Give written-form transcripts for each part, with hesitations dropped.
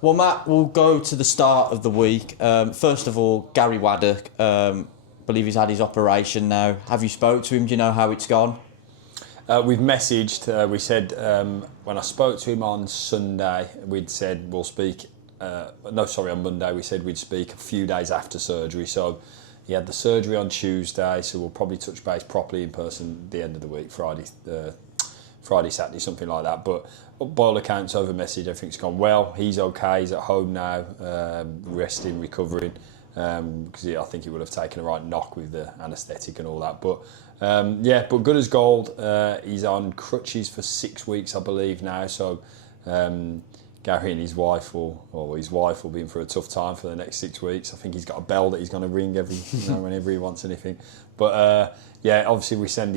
Well, Matt, we'll go to the start of the week. First of all, Gary Waddock, believe he's had his operation now. Have you spoke to him? Do you know how it's gone? We've messaged. We said when I spoke to him on Sunday, we'd said we'll speak. On Monday we said we'd speak a few days after surgery. So he had the surgery on Tuesday, so we'll probably touch base properly in person at the end of the week, Friday, Saturday, something like that. But by all accounts, over message, everything's gone well. He's okay. He's at home now, resting, recovering. Because I think he would have taken a right knock with the anaesthetic and all that. But but good as gold. He's on crutches for 6 weeks, I believe now. So Gary and his wife will be in for a tough time for the next 6 weeks. I think he's got a bell that he's going to ring whenever he wants anything. But obviously we send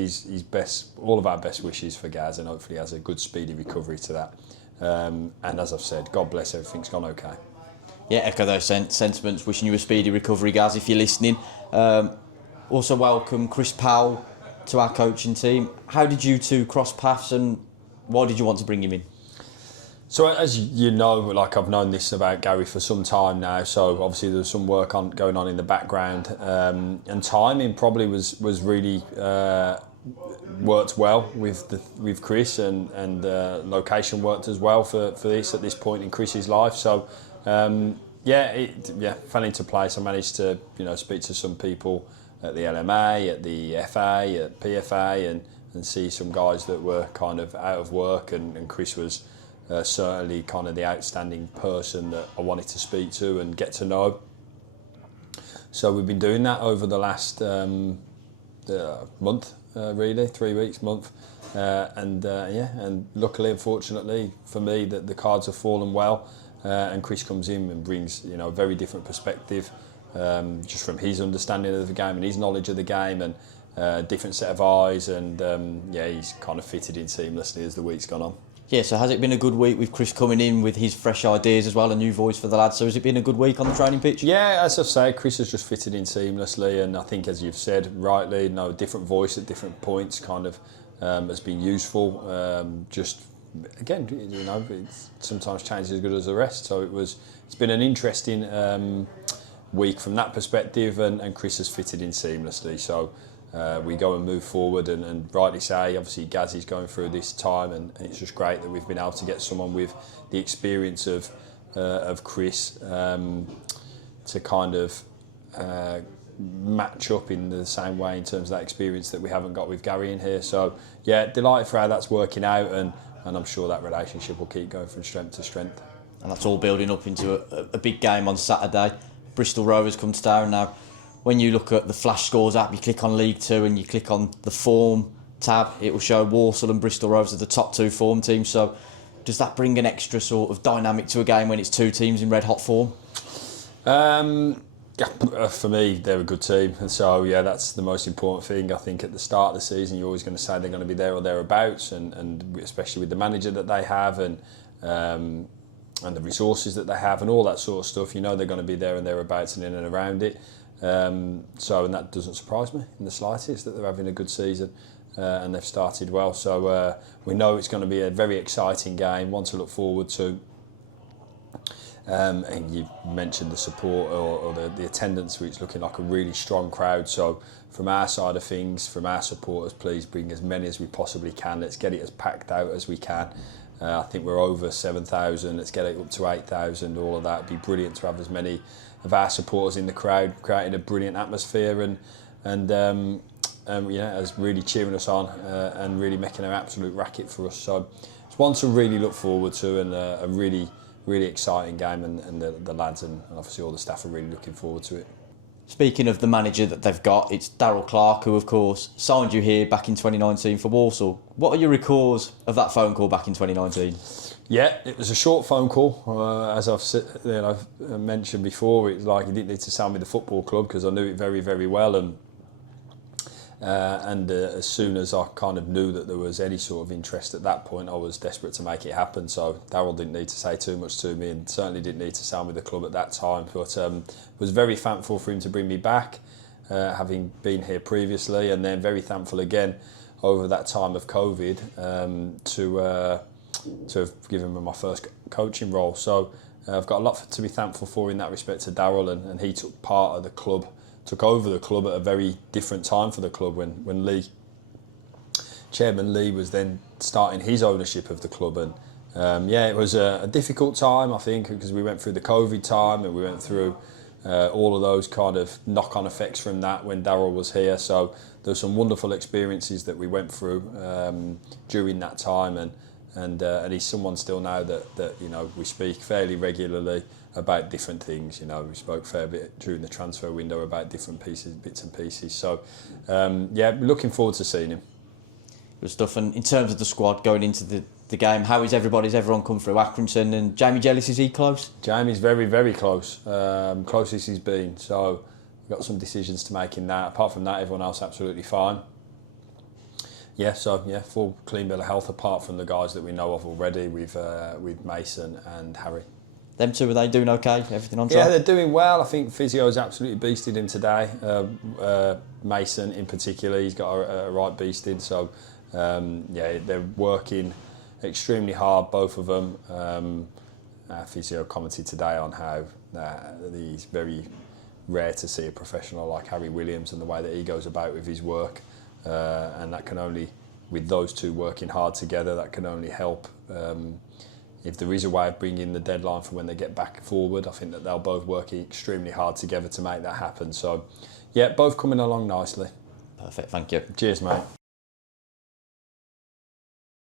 all of our best wishes for Gaz, and hopefully he has a good speedy recovery to that. And as I've said, God bless, everything's gone okay. Yeah, echo those sentiments. Wishing you a speedy recovery, Gaz, if you're listening. Also welcome Chris Powell to our coaching team. How did you two cross paths, and why did you want to bring him in? So as you know, I've known this about Gary for some time now. So obviously there's some work going on in the background, and timing probably was really worked well with Chris, and location worked as well for this at this point in Chris's life. So. Fell into place. I managed to speak to some people at the LMA, at the FA, at PFA, and see some guys that were kind of out of work, and Chris was certainly kind of the outstanding person that I wanted to speak to and get to know. So we've been doing that over the last month, really 3 weeks, month, and luckily and fortunately for me that the cards have fallen well. And Chris comes in and brings a very different perspective, just from his understanding of the game and his knowledge of the game, and a different set of eyes, and he's kind of fitted in seamlessly as the week's gone on. Yeah, so has it been a good week with Chris coming in with his fresh ideas as well, a new voice for the lads? So has it been a good week on the training pitch? Yeah, as I've said, Chris has just fitted in seamlessly, and I think, as you've said rightly, different voice at different points kind of has been useful. Again, it sometimes changes as good as the rest. So it's been an interesting week from that perspective, and Chris has fitted in seamlessly. So we go and move forward, and rightly say, obviously Gazzy's going through this time, and it's just great that we've been able to get someone with the experience of Chris to kind of match up in the same way in terms of that experience that we haven't got with Gary in here. So yeah, delighted for how that's working out, and I'm sure that relationship will keep going from strength to strength. And that's all building up into a big game on Saturday. Bristol Rovers come to town now. When you look at the Flash Scores app, you click on League 2 and you click on the Form tab, it will show Walsall and Bristol Rovers as the top two form teams. So does that bring an extra sort of dynamic to a game when it's two teams in red hot form? For me, they're a good team, and so that's the most important thing. I think at the start of the season, you're always going to say they're going to be there or thereabouts, and especially with the manager that they have, and the resources that they have, and all that sort of stuff. They're going to be there and thereabouts and in and around it. And that doesn't surprise me in the slightest that they're having a good season, and they've started well. So we know it's going to be a very exciting game, one to look forward to. And you mentioned the support or the attendance, which is looking like a really strong crowd. So from our side of things, from our supporters, please bring as many as we possibly can. Let's get it as packed out as we can. I think we're over 7,000. Let's get it up to 8,000. All of that would be brilliant to have as many of our supporters in the crowd, creating a brilliant atmosphere, and as really cheering us on and really making an absolute racket for us. So it's one to really look forward to, and a really exciting game, and the lads and obviously all the staff are really looking forward to it. Speaking of the manager that they've got, it's Daryl Clark, who of course signed you here back in 2019 for Walsall. What are your recalls of that phone call back in 2019? Yeah, it was a short phone call. As I've mentioned before, it was like he didn't need to sign with the football club because I knew it very, very well, and as soon as I kind of knew that there was any sort of interest at that point, I was desperate to make it happen. So Daryl didn't need to say too much to me, and certainly didn't need to sign with the club at that time. But was very thankful for him to bring me back, having been here previously, and then very thankful again over that time of COVID to have given me my first coaching role. So I've got a lot to be thankful for in that respect to Daryl, and he took over the club at a very different time for the club when Chairman Lee was then starting his ownership of the club. And it was a difficult time, I think, because we went through the COVID time and we went through all of those kind of knock-on effects from that when Daryl was here. So there were some wonderful experiences that we went through during that time, and he's someone still now that we speak fairly regularly about different things. We spoke a fair bit during the transfer window about different bits and pieces. So looking forward to seeing him. Good stuff. And in terms of the squad going into the game, how is everybody? Has everyone come through? Accrington and Jamie Jellis, is he close? Jamie's very, very close. Closest he's been. So we've got some decisions to make in that. Apart from that, everyone else absolutely fine. Full clean bill of health apart from the guys that we know of already with Mason and Harry. Them two, are they doing okay? Everything on track? Yeah, they're doing well. I think physio's absolutely beasted him today. Mason in particular, he's got a right beast in. So they're working extremely hard, both of them. Our physio commented today on how he's very rare to see a professional like Harry Williams and the way that he goes about with his work, and that can only, with those two working hard together, that can only help. If there is a way of bringing the deadline for when they get back forward, I think that they'll both work extremely hard together to make that happen. So, both coming along nicely. Perfect, thank you. Cheers, mate.